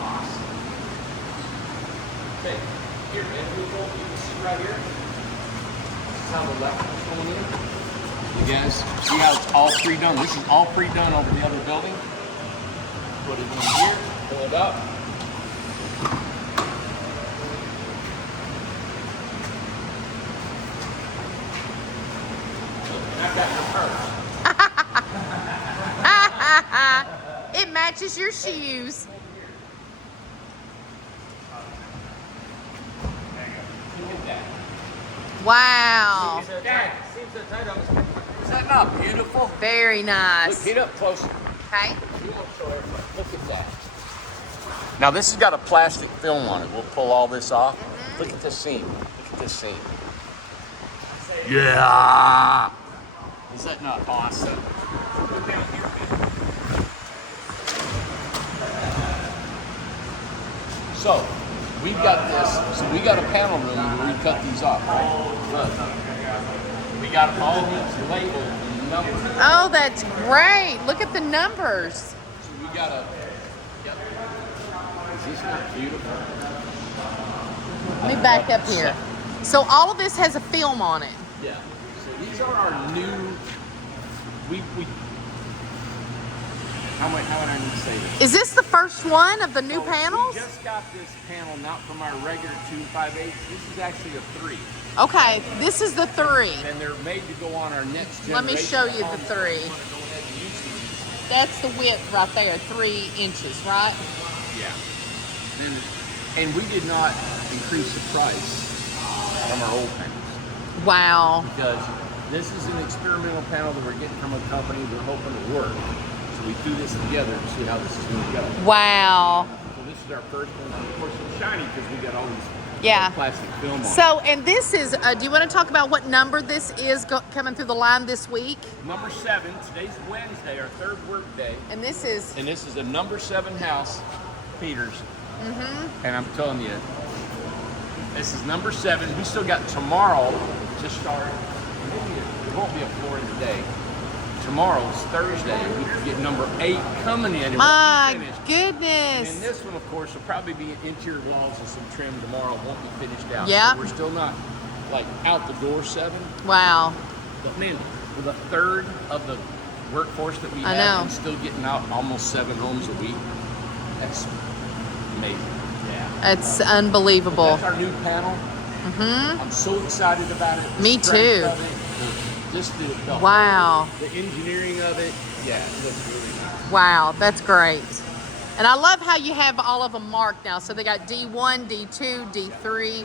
Awesome. Okay, here, man, you can see right here. This is how the electrical's going in. You guys see how it's all pre-done? This is all pre-done over the other building. Put it in here, pull it up. I've got your purse. It matches your shoes. Look at that. Wow. Dad, seems so tight on this. Is that not beautiful? Very nice. Look, get up close. Okay. Look at that. Now this has got a plastic film on it. We'll pull all this off. Look at this seam. Look at this seam. Yeah. Is that not awesome? Look down here, man. So we've got this. So we got a panel room where we cut these off. Right? Look. We got all these labeled and numbered. Oh, that's great. Look at the numbers. So we got a. Yep. Is this not beautiful? Let me back up here. So all of this has a film on it. Yeah. So these are our new. We. How would I need to say this? Is this the first one of the new So panels? We just got this panel, not from our regular 2.5/8. This is actually a 3. Okay, this is the 3. And they're made to go on our next generation. Let me show you the 3. Go ahead and use these. That's the width right there, 3 inches, right? Yeah. And we did not increase the price from our old panels Wow. because this is an experimental panel that we're getting from a company we're hoping to work. So we threw this together to see how this is going to go. Wow. So this is our first one. Of course, it's shiny because we got all these Yeah. plastic film on it. So, and this is, do you want to talk about what number this is coming through the line this week? Number 7. Today's Wednesday, our 3rd work day. And this is, And this is a number 7 house, Peters. And I'm telling you, this is number 7. We still got tomorrow to start. Maybe it won't be a flooring today. Tomorrow's Thursday. We can get number 8 coming in. And my won't be finished. goodness. And this one, of course, will probably be interior walls and some trim tomorrow. Won't be finished out. Yeah. So we're still not like out the door 7. Wow. But man, with a third of the workforce that we I have know. and still getting out almost 7 homes a week, that's amazing. Yeah. It's unbelievable. That's our new panel. I'm so excited about it. The Me strength too. of it, just the Wow. the engineering of it. Yeah, it looks really nice. Wow, that's great. And I love how you have all of them marked now. So they got D1, D2, D3,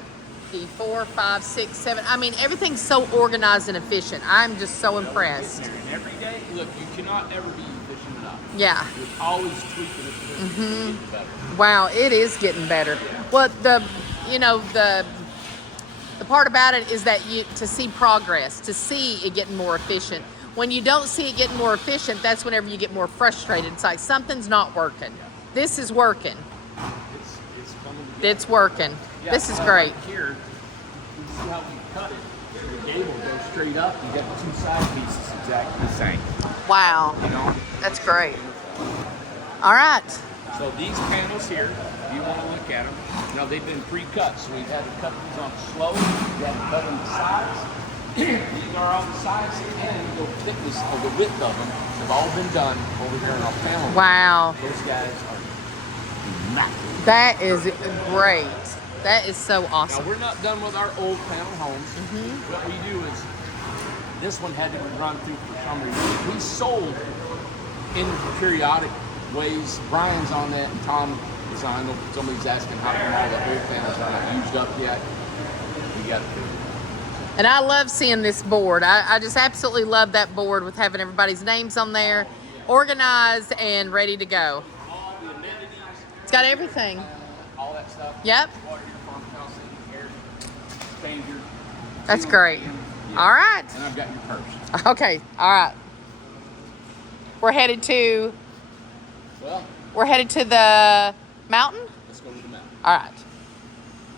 D4, 5, 6, 7. I mean, everything's so organized and efficient. I'm just so impressed. And every day, look, you cannot ever be efficient enough. Yeah. You're always tweaking it to get better. Wow, it is getting better. Well, the part about it is that to see progress, to see it getting more efficient. When you don't see it getting more efficient, that's whenever you get more frustrated. It's like something's not working. This is working. It's coming together. It's working. Yeah, This is like great. Here, you see how we cut it. So the gable goes straight up. You got the 2 side pieces exactly the same. Wow, You know. that's great. All right. So these panels here, if you want to look at them, they've been pre-cut. So we've had to cut these on slow. We had to cut them the sides. These are all the sides and the thickness of the width of them have all been done over here in our panel. Wow, Those guys are immaculate. that is great. That is so Now awesome. we're not done with our old panel homes. What we do is, this one had to be run through for some reason. We sold in periodic ways. Brian's on that, and Tom is on. Somebody's asking how come all the old panels are not used up yet. We got to do it. And I love seeing this board. I just absolutely love that board with having everybody's names on there, organized and ready to go. All the amenities, It's got everything. all that stuff. Yep. Water, your farmhouse, air, danger. That's great. All right. And I've got your purse. Okay. All right. We're headed to Well, the mountain. let's go to the mountain. All right.